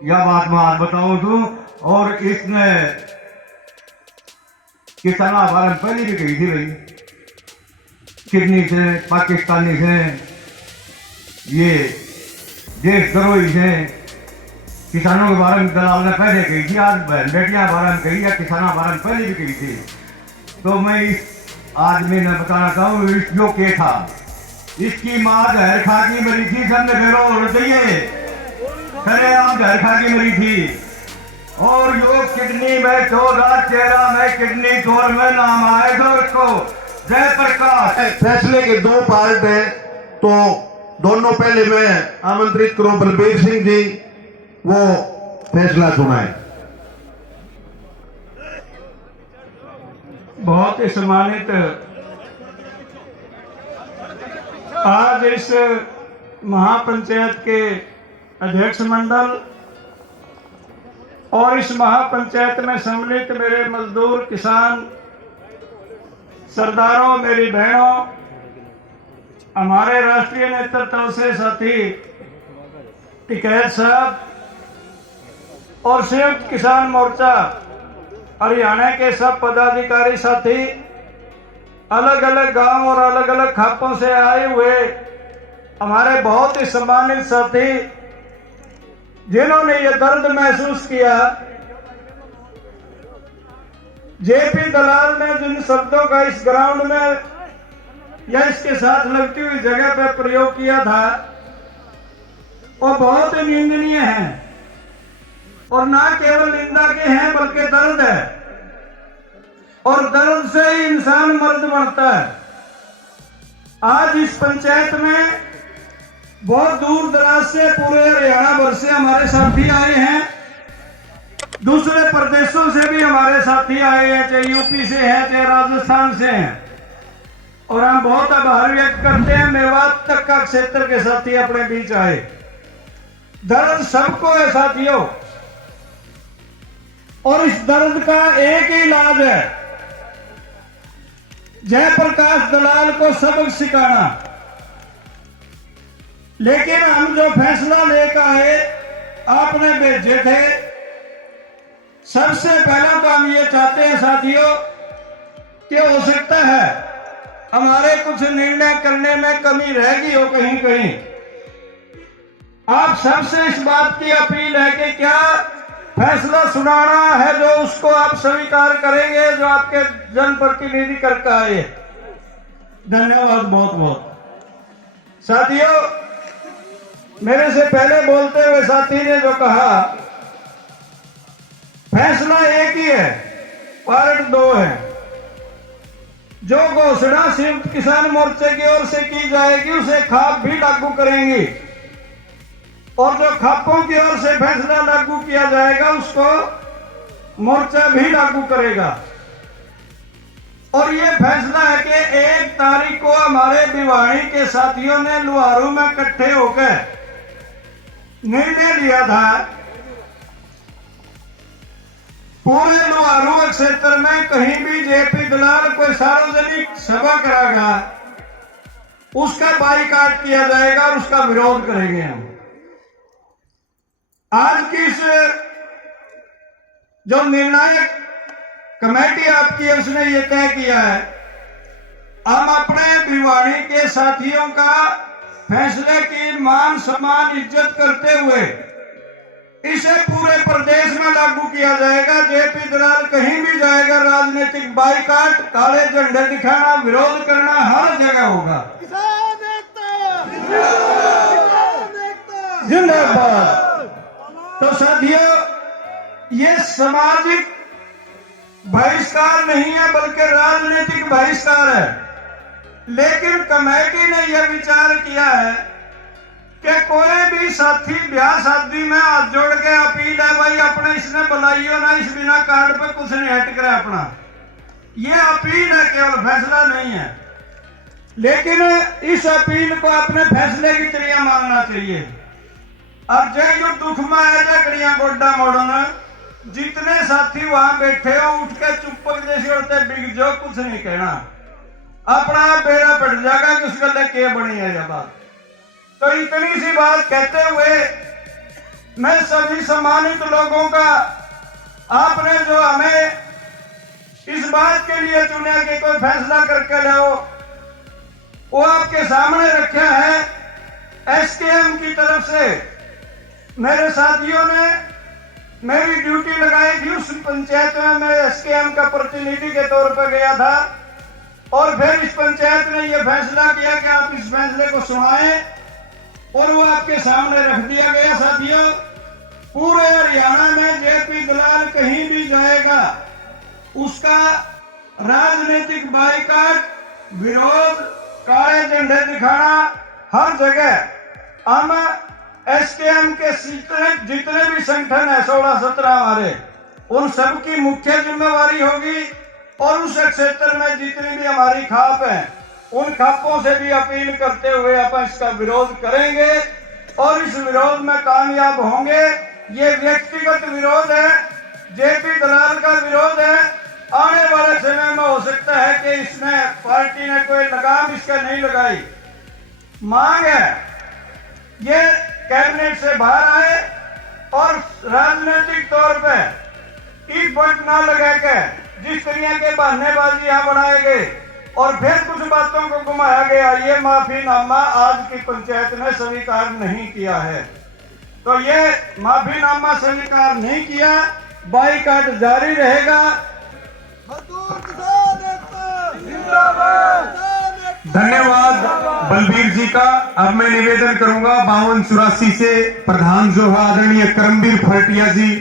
यह बात मैं आज बताऊं तू। और इसने किसाना बारे में पहले भी कही थी भाई, किडनी से, पाकिस्तानी से, ये देशद्रोही से, किसानों के बारे में दलाल ने पहले कही थी, आज बहन बेटियां बारे में कही, या किसाना बारे में पहले भी कही थी। तो मैं आज मैं बताना चाहूँ जो के था, इसकी माँ जहर खा की मरी थी, सब बेरो होना चाहिए, खरे आम जहर खा की मरी थी। और यो किडनी में 2013 में किडनी चोर में नाम आए तो इसको जयप्रकाश। फैसले के दो पार्ट हैं, तो दोनों पहले मैं आमंत्रित करूं बलबीर सिंह जी, वो फैसला सुनाए। बहुत ही सम्मानित आज इस महापंचायत के अध्यक्ष मंडल और इस महापंचायत में सम्मिलित मेरे मजदूर, किसान, सरदारों, मेरी बहनों, हमारे राष्ट्रीय नेतृत्व से साथी टिकैत साहब और संयुक्त किसान मोर्चा हरियाणा के सब पदाधिकारी साथी, अलग अलग गांव और अलग अलग खापों से आए हुए हमारे बहुत ही सम्मानित साथी, जिन्होंने ये दर्द महसूस किया। जेपी दलाल ने जिन शब्दों का इस ग्राउंड में या इसके साथ लगती हुई जगह पर प्रयोग किया था, वो बहुत ही निंदनीय है और ना केवल निंदा के हैं बल्कि दर्द है, और दर्द से ही इंसान मर्द बनता है। आज इस पंचायत में बहुत दूर दराज से, पूरे हरियाणा भर से हमारे साथी आए हैं, दूसरे प्रदेशों से भी हमारे साथी आए हैं, चाहे यूपी से हैं, चाहे राजस्थान से हैं, और हम बहुत आभार व्यक्त करते हैं मेवात तक का क्षेत्र के साथी अपने बीच आए। दर्द सबको है साथियों, और इस दर्द का एक ही इलाज है, जयप्रकाश दलाल को सबक सिखाना। लेकिन हम जो फैसला लेकर आए, आपने भेजे थे, सबसे पहला तो हम ये चाहते हैं साथियों कि हो सकता है हमारे कुछ निर्णय करने में कमी रहेगी हो कहीं कहीं। आप सबसे इस बात की अपील है कि क्या फैसला सुनाना है जो उसको आप स्वीकार करेंगे, जो आपके जनप्रतिनिधि करके आए। धन्यवाद बहुत बहुत। साथियों, मेरे से पहले बोलते हुए साथी ने जो कहा, फैसला एक ही है, पार्ट 2 है। जो घोषणा संयुक्त किसान मोर्चे की ओर से की जाएगी उसे खाप भी लागू करेंगी, और जो खापों की ओर से फैसला लागू किया जाएगा उसको मोर्चा भी लागू करेगा। और ये फैसला है कि 1 तारीख को हमारे भिवानी के साथियों ने लुहारू में इकट्ठे होकर निर्णय लिया था, पूरे लुहारू क्षेत्र में कहीं भी जेपी दलाल कोई सार्वजनिक सभा कराएगा उसका बाइकाट किया जाएगा और उसका विरोध करेंगे हम। आज की इस जो निर्णायक कमेटी आपकी है उसने ये तय किया है, हम अपने भिवानी के साथियों का फैसले की मान सम्मान इज्जत करते हुए इसे पूरे प्रदेश में लागू किया जाएगा। जेपी दलाल कहीं भी जाएगा, राजनीतिक बाइकाट, काले झंडे दिखाना, विरोध करना हर जगह होगा। जिंदाबाद। तो साथियों, ये सामाजिक बहिष्कार नहीं है बल्कि राजनीतिक बहिष्कार है। लेकिन कमेटी ने यह विचार किया है कि कोई भी साथी ब्याह शादी में हाथ जोड़ के अपील है भाई अपने इसने बुलाइयो ना, इस बिना कार्ड पे कुछ नहीं हट करे अपना, ये अपील है, केवल फैसला नहीं है। लेकिन इस अपील को अपने फैसले की तरह मानना चाहिए। अब जो दुख में आया जकड़िया गोड्डा मोड़ना, जितने साथी वहां बैठे हो उठ के चुप्पक जैसे उड़ते बिग जो कुछ नहीं कहना, अपना बेड़ा पड़ जाएगा कि उस गल के बनी है यह बात। तो इतनी सी बात कहते हुए मैं सभी सम्मानित लोगों का, आपने जो हमें इस बात के लिए चुना कि कोई फैसला करके लाओ, वो आपके सामने रखा है एसकेएम की तरफ से। मेरे साथियों ने मेरी ड्यूटी लगाई थी उस पंचायत में, मैं एसकेएम का प्रतिनिधि के तौर पर गया था और फिर इस पंचायत ने यह फैसला किया कि आप इस फैसले को सुनाएं और वो आपके सामने रख दिया गया। साथियों, पूरे हरियाणा में जेपी दलाल कहीं भी जाएगा उसका राजनीतिक बाइकाट, विरोध, काले झंडे दिखाना हर जगह। हम एसकेएम के जितने भी संगठन है 16-17 हमारे, उन सबकी मुख्य जिम्मेवारी होगी और उस क्षेत्र में जितनी भी हमारी खाप है उन खापों से भी अपील करते हुए अपन इसका विरोध करेंगे और इस विरोध में कामयाब होंगे। ये व्यक्तिगत विरोध है, जेपी दलाल का विरोध है। आने वाले समय में हो सकता है कि इसने पार्टी ने कोई लगाम इसका नहीं लगाई। मांग है ये कैबिनेट से बाहर आए और राजनीतिक तौर पे ईट बट ना लगा के जिस तरह के बहानेबाजी यहाँ बनाए गए और फिर कुछ बातों को घुमाया गया, ये माफीनामा आज की पंचायत ने स्वीकार नहीं किया है। तो ये माफीनामा स्वीकार नहीं किया, बाइकाट जारी रहेगा। धन्यवाद बलबीर जी का। अब मैं निवेदन करूंगा 5284 से प्रधान जो है आदरणीय करमवीर फरटिया जी,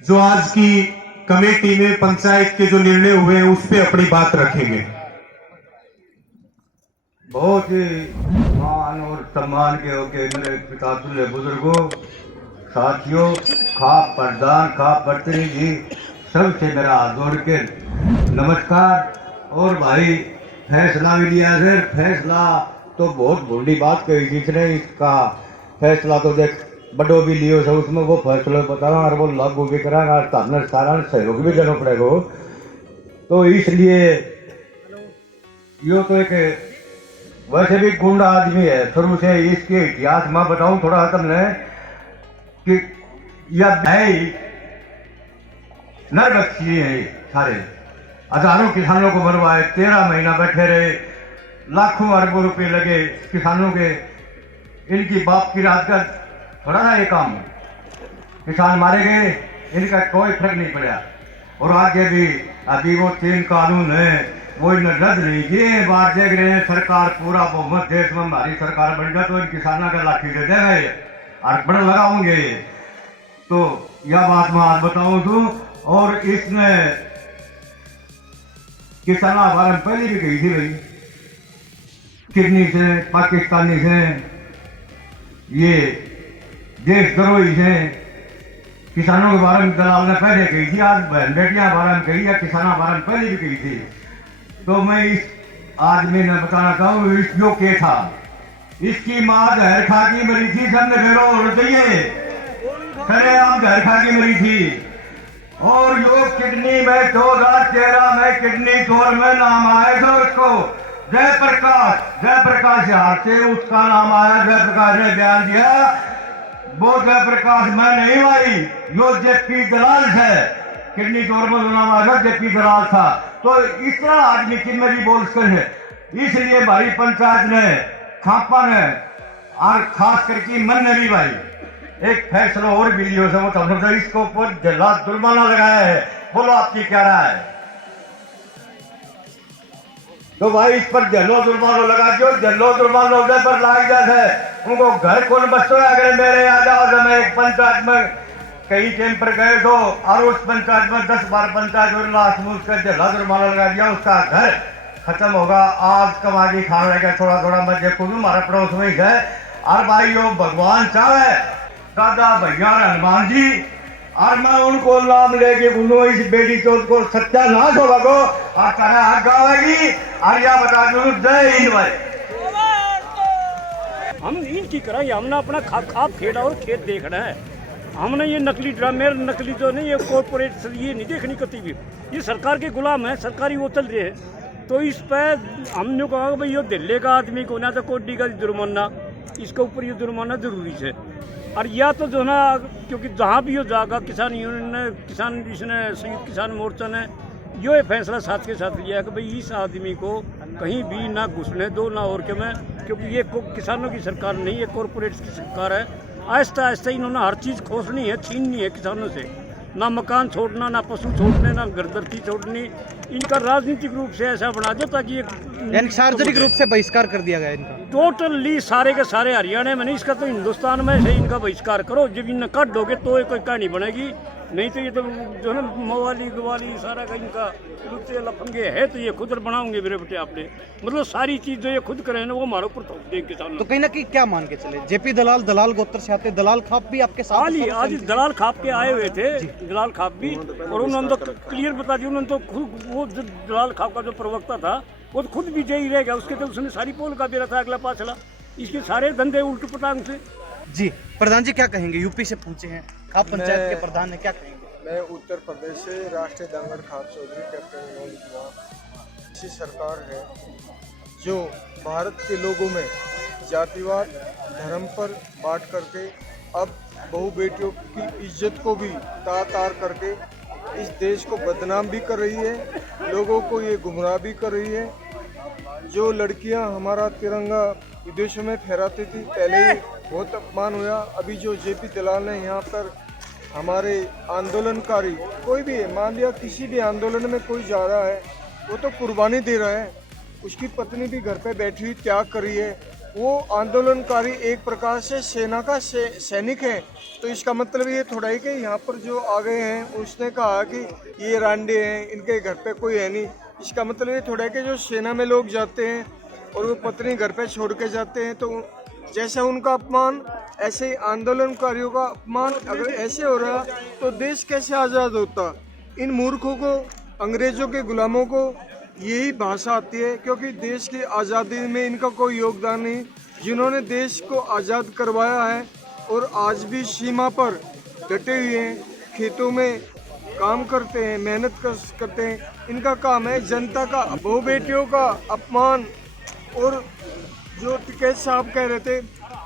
जो आज की कमेटी में पंचायत के जो निर्णय हुए हैं उस पे अपनी बात रखेंगे। बहुत ही मान और सम्मान के होके मेरे पिता तुल्य बुजुर्गों, साथियों, खाप प्रधान, खाप बर्तनी जी, सबसे मेरा हाथ जोड़ के नमस्कार। और भाई फैसला भी लिया सर, फैसला तो बहुत बड़ी बात कही जिसने इसका फैसला तो देख बड़ो भी लियो सब उसमें वो फैसला बताना और वो लागू भी कराना और ताना सारा सहयोग भी देना पड़ेगा। तो इसलिए यो तो एक वैसे भी गुंडा आदमी है शुरू से। इसके इतिहास में बताऊं थोड़ा तुमने कि यह नरबक्षी है, सारे हजारों किसानों को मरवाए, 13 महीना बैठे रहे, लाखों अरबों रुपए लगे किसानों के। इनकी बाप की रात का थोड़ा सा ये काम, किसान मारे गए, इनका कोई फर्क नहीं पड़ा। और आगे भी अभी वो 3 कानून है वो इन रद्द नहीं किए। बात देख रहे हैं सरकार पूरा बहुमत देश में हमारी सरकार बन जाए तो इन किसानों का लाठी दे देगा और बड़ा लगाओगे। तो यह बात मैं आज बताऊं तो, और इसने किसाना बारे में पहले भी कही थी भाई, किडनी से, पाकिस्तानी से, ये देशद्रोही से, किसानों के बारे में दलाल ने पहले कही थी, आज बहन बेटियां बारे में कही या किसाना बारे में पहले भी कही थी। तो मैं इस आदमी ने बताना चाहूँ इस जो के था, इसकी माँ जहर खा की मरी थी, सबने फेरो होना चाहिए, खरे आम जहर खा की मरी थी। और जो किडनी में 2013 में किडनी चोर में नाम आया था उसको जयप्रकाश यार से उसका नाम आया। जयप्रकाश ने बयान दिया, वो जयप्रकाश मैं नहीं भाई, यो जेपी दलाल है, किडनी चोर में नाम आया था जेपी दलाल था। तो इस तरह आदमी की मेरी बोल कर है। इसलिए भाई पंचायत ने, खापा ने और खास करके मन ने भी भाई एक फैसला और भी लियो से वो इसको ऊपर जला जुर्माना लगाया है। बोलो आपकी क्या राय है? तो भाई इस पर जलो जुर्माना लगा दो, जलो जुर्माना होने पर लाग जाता है। उनको घर कौन बसो है? अगर मेरे आ जाओ तो मैं एक पंचायत में कई टाइम पर गए तो और उस पंचायत में 10-12 पंचायत और लास्ट में उसका जला जुर्माना लगा दिया, उसका घर खत्म होगा। आज कमागी खाने लगा थोड़ा थोड़ा मैं देखूँ हमारा पड़ोस में ही है। और भाई यो भगवान चाहे दादा भैया हनुमान जी, और मैं उनको नाम लेके बोलो इस बेटी चौथ को सत्यानाश होगा को और कहा आग गावेगी और या बता दो जय हिंद भाई। हम इनकी कराई, हमने अपना खाप फेड़ा और खेत देखना है। हमने ये नकली ड्रामे, नकली तो नहीं, ये कॉर्पोरेट ये नहीं देखनी कभी भी। ये सरकार के गुलाम है, सरकारी वो चल रहे हैं। तो इस पर हमने कहा भाई ये दिल्ली का आदमी को ना तो कोटी का जुर्माना, इसके ऊपर ये जुर्माना जरूरी है। और या तो जो है ना, क्योंकि जहाँ भी हो जाएगा किसान यूनियन ने, किसान इसने संयुक्त किसान मोर्चा ने यो ये फैसला साथ के साथ लिया है कि भाई इस आदमी को कहीं भी ना घुसने दो ना और क्या में, क्योंकि ये किसानों की सरकार नहीं है, कॉरपोरेट्स की सरकार है। आहिस्ता आहिस्ता इन्होंने हर चीज़ खोसनी है, छीननी है किसानों से, ना मकान छोड़ना, ना पशु छोड़ने, ना घरदरती छोड़नी। इनका राजनीतिक रूप से ऐसा बना दो ताकि यानी सार्वजनिक रूप से बहिष्कार कर दिया गया इनका टोटली सारे के सारे हरियाणा में नहीं, इसका तो हिंदुस्तान में से इनका बहिष्कार करो। जब इन्हें काट दोगे तो ये कोई कहानी बनेगी, नहीं तो ये तो जो है मवाली गवाली सारा का इनका लुच्चे लफंगे है, तो ये खुद बनाओगे मेरे बेटे आपने, मतलब सारी चीज जो ये खुद करें ना वो हमारे ऊपर थोप देंगे किसानों। तो कहीं ना कहीं क्या मान के चले, जेपी दलाल दलाल गोत्र से आते, दलाल खाप भी आपके साथ आज दलाल खाप के आए हुए थे, दलाल खाप भी, और उन्होंने तो क्लियर बता दिया, उन्होंने तो खुद वो दलाल खाप का जो प्रवक्ता था वो तो खुद भी जय रह गया, उसके तो उसने सारी पोल का बेरा था अगला पाछला, इसके सारे धंधे उल्ट पटांग से। जी प्रधान जी क्या कहेंगे, यूपी से पूछे हैं, आप पंचायत के प्रधान हैं, क्या कहेंगे? मैं उत्तर प्रदेश से राष्ट्रीय दंगल खाप चौधरी कैप्टन विनोद कुमार। ऐसी सरकार है जो भारत के लोगों में जातिवाद धर्म पर बांट करके अब बहू बेटियों की इज्जत को भी तार करके इस देश को बदनाम भी कर रही है, लोगों को ये गुमराह भी कर रही है। जो लड़कियां हमारा तिरंगा विदेशों में फहराती थी, पहले ही बहुत अपमान हुआ, अभी जो जेपी दलाल ने यहाँ पर हमारे आंदोलनकारी, कोई भी है, मान लिया किसी भी आंदोलन में कोई जा रहा है, वो तो कुर्बानी दे रहा है, उसकी पत्नी भी घर पे बैठी हुई त्याग कर रही है, वो आंदोलनकारी एक प्रकार से सेना का सैनिक है। तो इसका मतलब ये थोड़ा ही कि यहाँ पर जो आ गए हैं उसने कहा कि ये रांडे हैं, इनके घर पे कोई है नहीं। इसका मतलब ये थोड़ा है कि जो सेना में लोग जाते हैं और वो पत्नी घर पे छोड़ के जाते हैं, तो जैसा उनका अपमान ऐसे ही आंदोलनकारियों का अपमान अगर ऐसे हो रहा तो देश कैसे आज़ाद होता। इन मूर्खों को, अंग्रेजों के गुलामों को यही भाषा आती है, क्योंकि देश की आज़ादी में इनका कोई योगदान नहीं। जिन्होंने देश को आज़ाद करवाया है और आज भी सीमा पर डटे हुए हैं, खेतों में काम करते हैं, मेहनत करते हैं, इनका काम है जनता का, बहू बेटियों का अपमान। और जो टिकैत साहब कह रहे थे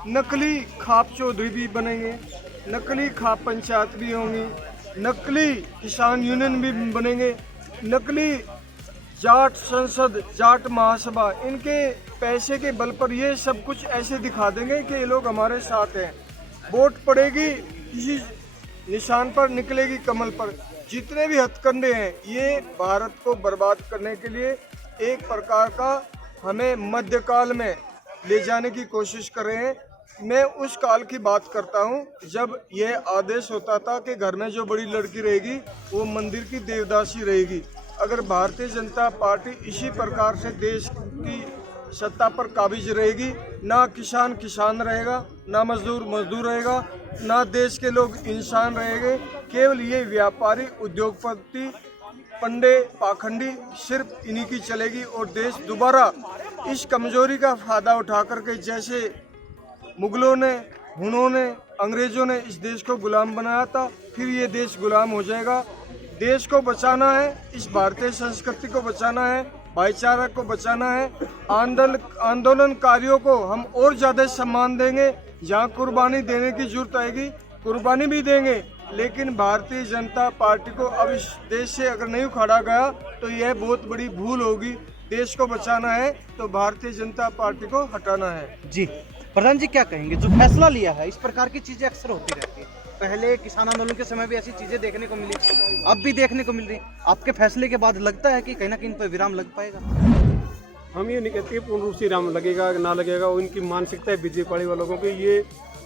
नकली खाप चौधरी भी बनेंगे, नकली खाप पंचायत भी होंगी, नकली किसान यूनियन भी बनेंगे, नकली जाट संसद, जाट महासभा, इनके पैसे के बल पर ये सब कुछ ऐसे दिखा देंगे कि ये लोग हमारे साथ हैं। वोट पड़ेगी किसी निशान पर, निकलेगी कमल पर। जितने भी हथकंडे हैं ये भारत को बर्बाद करने के लिए एक प्रकार का हमें मध्यकाल में ले जाने की कोशिश कर रहे हैं। मैं उस काल की बात करता हूं जब यह आदेश होता था कि घर में जो बड़ी लड़की रहेगी वो मंदिर की देवदासी रहेगी। अगर भारतीय जनता पार्टी इसी प्रकार से देश की सत्ता पर काबिज रहेगी, ना किसान किसान रहेगा, ना मजदूर मजदूर रहेगा, ना देश के लोग इंसान रहेंगे। केवल ये व्यापारी, उद्योगपति, पंडे, पाखंडी सिर्फ इन्हीं की चलेगी और देश दोबारा इस कमजोरी का फायदा उठा करके, जैसे मुगलों ने, हुनों ने, अंग्रेजों ने इस देश को गुलाम बनाया था, फिर ये देश गुलाम हो जाएगा। देश को बचाना है, इस भारतीय संस्कृति को बचाना है, भाईचारा को बचाना है। आंदोलनकारियों को हम और ज़्यादा सम्मान देंगे, जहाँ कुर्बानी देने की जरूरत आएगी कुर्बानी भी देंगे, लेकिन भारतीय जनता पार्टी को अब इस देश से अगर नहीं उखाड़ा गया तो यह बहुत बड़ी भूल होगी। देश को बचाना है तो भारतीय जनता पार्टी को हटाना है। जी प्रधान जी क्या कहेंगे, जो फैसला लिया है, इस प्रकार की चीजें अक्सर होती रहती है, पहले किसान आंदोलन के समय भी ऐसी चीजें देखने को मिली, अब भी देखने को मिल रही, आपके फैसले के बाद लगता है कि कहीं ना कहीं इन पर विराम लग पाएगा? हम ये नहीं कहते पूर्ण रूप से विराम लगेगा ना लगेगा, उनकी मानसिकता है बीजेपी पार्टी वालों को कि ये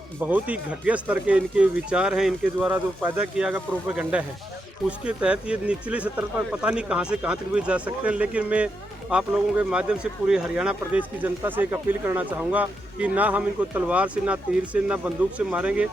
बहुत ही घटिया स्तर के इनके विचार हैं, इनके द्वारा जो पैदा किया गया प्रोपेगेंडा है, उसके तहत ये निचले स्तर पर पता नहीं कहां से कहां तक भी जा सकते हैं। लेकिन मैं आप लोगों के माध्यम से पूरे हरियाणा प्रदेश की जनता से एक अपील करना चाहूँगा कि ना हम इनको तलवार से, ना तीर से, ना बंदूक से मारेंगे।